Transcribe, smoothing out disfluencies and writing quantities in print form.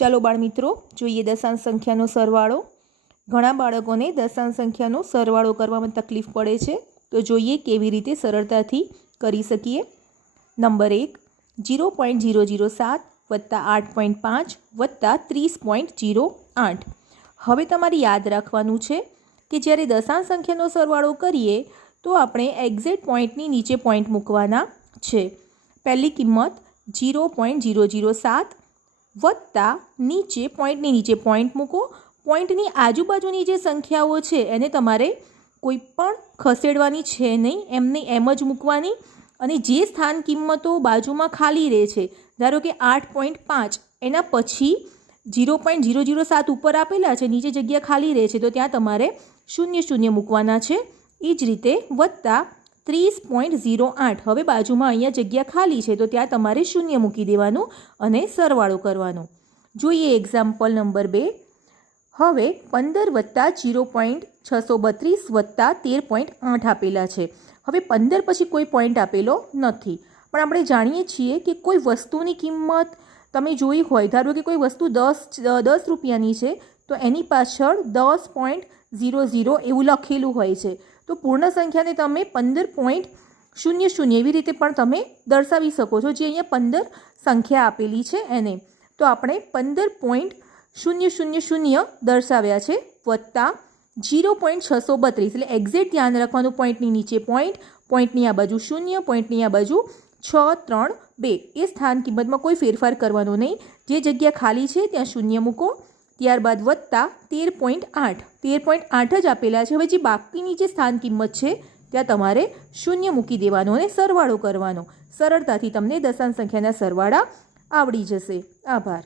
ચાલો બાળમિત્રો જોઈએ દશાંશ સંખ્યાનો સરવાળો। ઘણા બાળકોને દશાંશ સંખ્યાનો સરવાળો કરવામાં તકલીફ પડે છે, તો જોઈએ કેવી રીતે સરળતાથી કરી શકીએ। નંબર 1 0.007 વત્તા 8.5 વત્તા 30.08। હવે તમારે યાદ રાખવાનું છે કે જ્યારે દશાંશ સંખ્યાનો સરવાળો કરીએ તો આપણે એક્ઝેક્ટ પોઈન્ટની નીચે પોઈન્ટ મૂકવાના છે। પહેલી કિંમત 0.007 વત્તા નીચે પોઈન્ટની નીચે પોઈન્ટ મૂકો। પોઈન્ટની આજુબાજુની જે સંખ્યાઓ છે એને તમારે કોઈ પણ ખસેડવાની છે નહીં, એમની એમ જ મૂકવાની। અને જે સ્થાન કિંમતો બાજુમાં ખાલી રહે છે, ધારો કે 8.5 એના પછી 0.007 ઉપર આપેલા છે, નીચે જગ્યા ખાલી રહે છે, તો ત્યાં તમારે 0 મૂકવાના છે। એ જ રીતે વત્તા 30.08 હવે બાજુમાં અહીંયા જગ્યા ખાલી છે, તો ત્યાં તમારે 0 મૂકી દેવાનું અને સરવાળો કરવાનો। જોઈએ એક્ઝામ્પલ નંબર 2। હવે 15 વત્તા 0.632 વત્તા 13.8 આપેલા છે। હવે 15 પછી કોઈ પોઈન્ટ આપેલો નથી, પણ આપણે જાણીએ છીએ કે કોઈ વસ્તુની કિંમત તમે જોઈ હોય, ધારો કે કોઈ વસ્તુ 10 રૂપિયાની છે તો એની પાછળ 10.00 એવું લખેલું હોય છે, તો પૂર્ણ સંખ્યાને તમે 15.00 એવી રીતે પણ તમે દર્શાવી શકો છો, જે અહીંયા 15 સંખ્યા આપેલી છે એને। તો આપણે 15.000 દર્શાવ્યા છે વત્તા 0.632 એટલે એક્ઝેક્ટ ધ્યાન રાખવાનું, પોઈન્ટની નીચે પોઈન્ટ, પોઈન્ટની આ બાજુ 0, પોઈન્ટની આ બાજુ 632। એ સ્થાન કિંમતમાં કોઈ ફેરફાર કરવાનો નહીં, જે જગ્યા ખાલી છે ત્યાં 0 મૂકો। ત્યારબાદ વત્તા 13.8 જ આપેલા છે। હવે જે બાકીની જે સ્થાન કિંમત છે ત્યાં તમારે 0 મૂકી દેવાનો અને સરવાળો કરવાનો। સરળતાથી તમને દશાંશ સંખ્યાના સરવાળા આવડી જશે। આભાર।